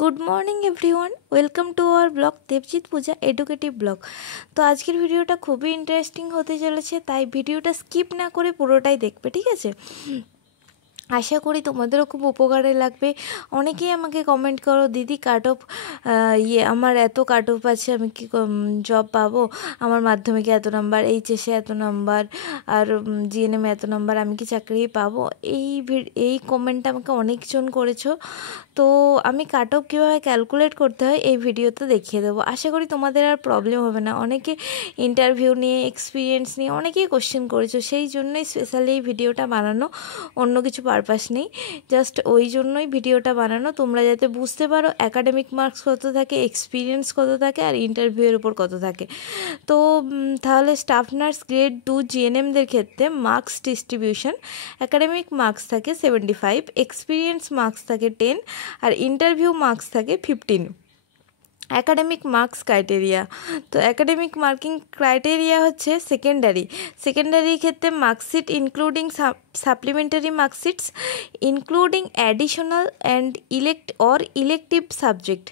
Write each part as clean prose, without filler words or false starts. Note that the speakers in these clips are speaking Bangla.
Good morning everyone, welcome to our blog Debjit Puja educative blog. তো আজকের ভিডিওটা খুবই ইন্টারেস্টিং হতে চলেছে, তাই ভিডিওটা স্কিপ না করে পুরোটাই দেখবে, ঠিক আছে? আশা করি তোমাদেরও খুব উপকারে লাগবে। অনেকেই আমাকে কমেন্ট করো, দিদি কাট অফ আমার এত কাট অফ আছে, আমি কি জব পাবো? আমার মাধ্যমিকে এত নাম্বার, এইচএসে এত নাম্বার, আর জিএনএমে এত নাম্বার, আমি কি চাকরি পাবো? এই কমেন্টটা আমাকে অনেকজন করেছো। তো আমি কাট অফ কীভাবে ক্যালকুলেট করতে হয় এই ভিডিওতে দেখিয়ে দেবো। আশা করি তোমাদের আর প্রবলেম হবে না। অনেকে ইন্টারভিউ নিয়ে, এক্সপিরিয়েন্স নিয়ে অনেকেই কোশ্চেন করেছো, সেই জন্যই স্পেশালি এই ভিডিওটা বানানো, অন্য কিছু পারপাস নেই, জাস্ট ওই জন্যই ভিডিওটা বানানো, তোমরা যাতে বুঝতে পারো অ্যাকাডেমিক মার্কস কত থাকে, এক্সপিরিয়েন্স কত থাকে, আর ইন্টারভিউয়ের উপর কত থাকে। তো তাহলে স্টাফ নার্স গ্রেড 2 জিএনএমদের ক্ষেত্রে মার্কস ডিস্ট্রিবিউশন, অ্যাকাডেমিক মার্কস থাকে 75, এক্সপিরিয়েন্স মার্কস থাকে 10, আর ইন্টারভিউ মার্কস থাকে 15। অ্যাকাডেমিক মার্কস ক্রাইটেরিয়া, তো অ্যাকাডেমিক মার্কিং ক্রাইটেরিয়া হচ্ছে সেকেন্ডারির ক্ষেত্রে marksheet including supplementary marksheets including additional and elective subject,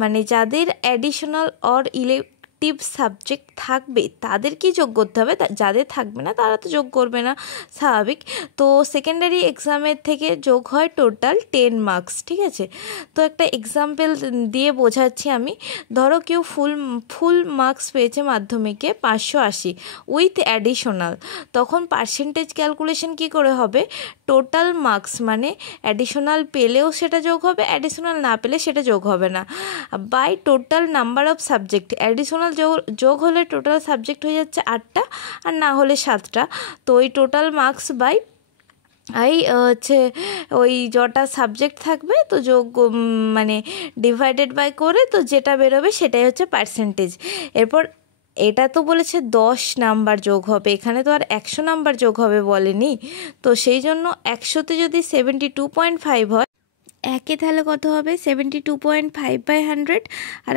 মানে যাদের অ্যাডিশনাল অর ইলেকটিভ সাবজেক্ট থাকবে তাদের কি যোগ করতে হবে, যাদের থাকবে না তারা তো যোগ করবে না, স্বাভাবিক। তো সেকেন্ডারি এক্সামের থেকে যোগ হয় টোটাল 10 মার্কস, ঠিক আছে? তো একটা এক্সাম্পল দিয়ে বোঝাচ্ছি আমি। ধরো কেউ ফুল মার্কস পেয়েছে মাধ্যমিকে 580 উইথ অ্যাডিশনাল, তখন পার্সেন্টেজ ক্যালকুলেশন কি করে হবে? টোটাল মার্কস মানে অ্যাডিশনাল পেলেও সেটা যোগ হবে, অ্যাডিশনাল না পেলে সেটা যোগ হবে না, by total number of subject. Additional যোগ হলে টোটাল সাবজেক্ট হয়ে যাচ্ছে 8টা, আর না হলে 7টা। তো ওই টোটাল মার্কস বাই হচ্ছে ওই যটা সাবজেক্ট থাকবে, তো যোগ মানে ডিভাইডেড বাই করে, তো যেটা বেরোবে সেটাই হচ্ছে পার্সেন্টেজ। এরপর এটা তো বলেছে 10 নাম্বার যোগ হবে, এখানে তো আর 100 নাম্বার যোগ হবে বলেনি। তো সেই জন্য 100তে যদি 72.5 হয়, একে তাহলে কত হবে? 72.5/100। আর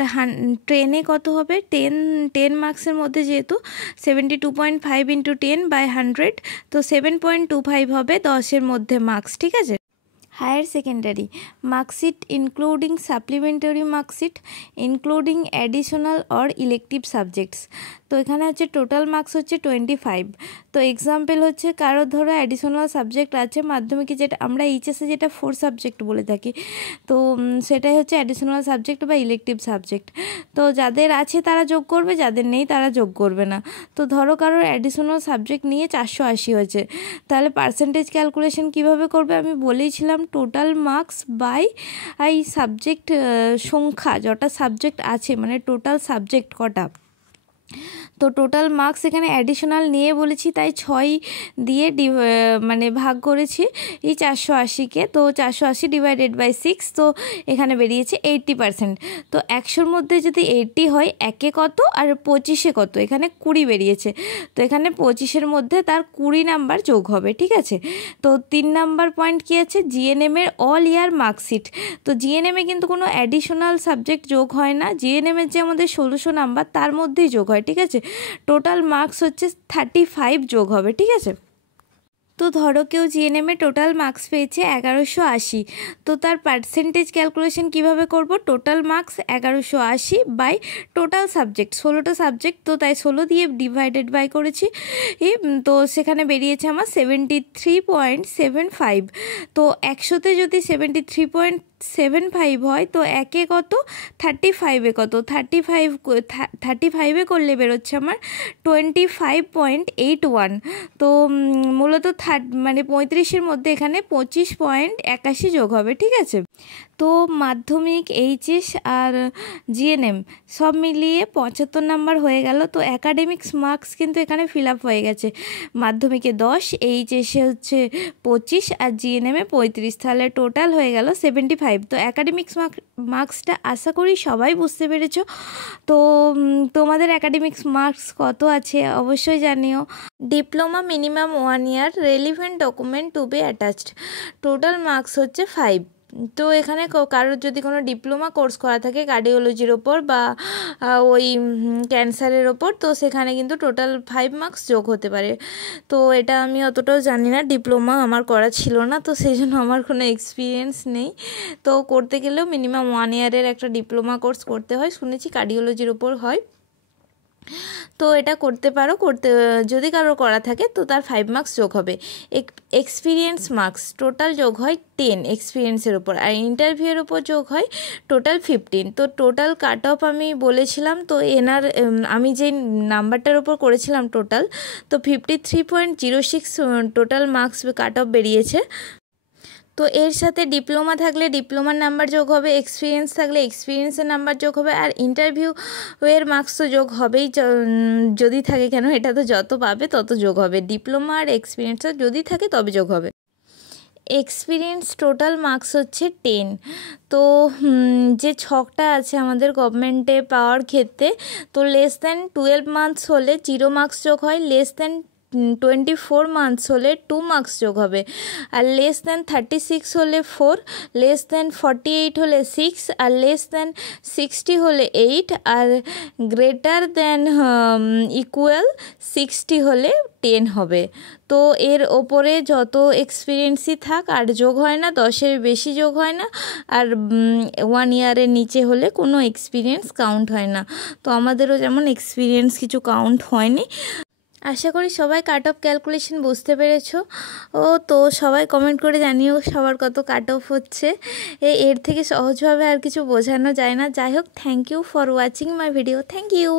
10-এ কত হবে? 10 মার্কসের মধ্যে যেহেতু 72.5 × 10/100, তো 7.25 হবে 10-এর মধ্যে মার্কস, ঠিক আছে? Higher secondary marksheet including supplementary marksheet including additional or elective subjects, তো এখানে হচ্ছে টোটাল মার্কস হচ্ছে 25। তো এক্সাম্পল হচ্ছে কারো ধরো অ্যাডিশনাল সাবজেক্ট আছে মাধ্যমিকে, যেটা আমরা এইচএসে যেটা 4 সাবজেক্ট বলে থাকি, তো সেটাই হচ্ছে অ্যাডিশনাল সাবজেক্ট বা ইলেকটিভ সাবজেক্ট। তো যাদের আছে তারা যোগ করবে, যাদের নেই তারা যোগ করবে না। তো ধরো কারোর অ্যাডিশনাল সাবজেক্ট নিয়ে 480 হয়েছে, তাহলে পার্সেন্টেজ ক্যালকুলেশন কিভাবে করবে? আমি বলেইছিলাম টোটাল মার্কস বাই এই সাবজেক্ট সংখ্যা, যটা সাবজেক্ট আছে, মানে টোটাল সাবজেক্ট কটা। তো টোটাল মার্কস এখানে অ্যাডিশনাল নিয়ে বলেছি, তাই 6 দিয়ে মানে ভাগ করেছি এই 480-কে, তো 480 ডিভাইডেড বাই 6, তো এখানে বেরিয়েছে 80%। তো 100-র মধ্যে যদি 80 হয়, একে কত আর 25-এ কত? এখানে 20 বেরিয়েছে, তো এখানে 25-এর মধ্যে তার 20 নাম্বার যোগ হবে, ঠিক আছে? তো 3 নাম্বার পয়েন্ট কী আছে? জিএনএমের অল ইয়ার মার্কশিট। তো জিএনএমে কিন্তু কোনো অ্যাডিশনাল সাবজেক্ট যোগ হয় না, জিএনএমের যে আমাদের 1600 নাম্বার তার মধ্যেই যোগ হয়, ঠিক আছে? টোটাল মার্কস হচ্ছে 35 যোগ হবে, ঠিক আছে? তো ধরো কেউ জিএনএমে টোটাল মার্কস পেয়েছে 1180, তো তার পার্সেন্টেজ ক্যালকুলেশন কিভাবে করব? Total marks 1180 by total subject, 16টা সাবজেক্ট, তো তাই 16 দিয়ে ডিভাইডেড বাই করেছি, তো সেখানে বেরিয়েছে আমার 73.75। তো 100-তে যদি 73.75 হয়, তো একে কত? 35-এ কত? 35-এ করলে বেরোচ্ছে আমার 25.81। তো মূলত মানে 35-এর মধ্যে এখানে 25.81 যোগ হবে, ঠিক আছে? তো মাধ্যমিক, এইচএস আর জিএনএম সব মিলিয়ে 75 নাম্বার হয়ে গেল। তো অ্যাকাডেমিক্স মার্কস কিন্তু এখানে ফিল আপ হয়ে গেছে, মাধ্যমিকে 10, এইচএসে হচ্ছে 25, আর জিএনএমে 35, তাহলে টোটাল হয়ে গেল 75। তো অ্যাকাডেমিক্স মার্কসটা আশা করি সবাই বুঝতে পেরেছো। তো তোমাদের অ্যাকাডেমিক্স মার্কস কত আছে অবশ্যই জানিও। Diploma minimum 1 year, relevant document to be attached, total marks হচ্ছে 5। তো এখানে কারোর যদি কোনো ডিপ্লোমা কোর্স করা থাকে কার্ডিওলজির ওপর বা ওই ক্যান্সারের ওপর, তো সেখানে কিন্তু টোটাল 5 মার্কস যোগ হতে পারে। তো এটা আমি অতটাও জানি না, ডিপ্লোমা আমার করা ছিল না, তো সেই জন্য আমার কোনো এক্সপিরিয়েন্স নেই। তো করতে গেলেও মিনিমাম 1 ইয়ারের একটা ডিপ্লোমা কোর্স করতে হয়, শুনেছি কার্ডিওলজির ওপর হয়। তো এটা করতে পারো, যদি কারোর করা থাকে তো তার 5 মার্কস যোগ হবে। এক্সপিরিয়েন্স মার্কস টোটাল যোগ হয় 10 এক্সপিরিয়েন্সের ওপর, আর ইন্টারভিউয়ের ওপর যোগ হয় টোটাল 15। তো টোটাল কাট অফ আমি বলেছিলাম, তো আমি যে নাম্বারটার ওপর করেছিলাম টোটাল, তো 53.06 টোটাল মার্কস কাট অফ বেরিয়েছে। তো এর সাথে ডিপ্লোমা থাকলে ডিপ্লোমার নাম্বার যোগ হবে, এক্সপিরিয়েন্স থাকলে এক্সপিরিয়েন্সের নাম্বার যোগ হবে, আর ইন্টারভিউ এর মার্কস তো যোগ হবেই, যদি থাকে, কেন এটা তো যত পাবে তত যোগ হবে, ডিপ্লোমা আর এক্সপিরিয়েন্সটা যদি থাকে তবে যোগ হবে। এক্সপিরিয়েন্স টোটাল মার্কস হচ্ছে 10। তো যে ছকটা আছে আমাদের গভর্নমেন্টে পাওয়ার ক্ষেত্রে, তো লেস দ্যান 12 মান্থস হলে 0 মার্কস যোগ হয়, লেস দ্যান 24 মান্থস হলে 2 মার্কস যোগ হবে, আর লেস দ্যান 36 হলে 4, লেস দ্যান 48 হলে 6, আর লেস দ্যান 60 হলে 8, আর গ্রেটার দ্যান ইকুয়াল 60 হলে 10 হবে। তো এর ওপরে যত এক্সপিরিয়েন্সই থাক আর যোগ হয় না, 10-এর বেশি যোগ হয় না, আর 1 ইয়ারের নিচে হলে কোনো এক্সপিরিয়েন্স কাউন্ট হয় না। তো আমাদেরও যেমন এক্সপিরিয়েন্স কিছু কাউন্ট হয়নি। আশা করি সবাই কাট অফ ক্যালকুলেশন বুঝতে পেরেছো। তো সবাই কমেন্ট করে জানিও সবার কত কাট অফ হচ্ছে। এর থেকে সহজভাবে আর কিছু বোঝানো যায় না। যাই হোক, thank you for watching my video. Thank you.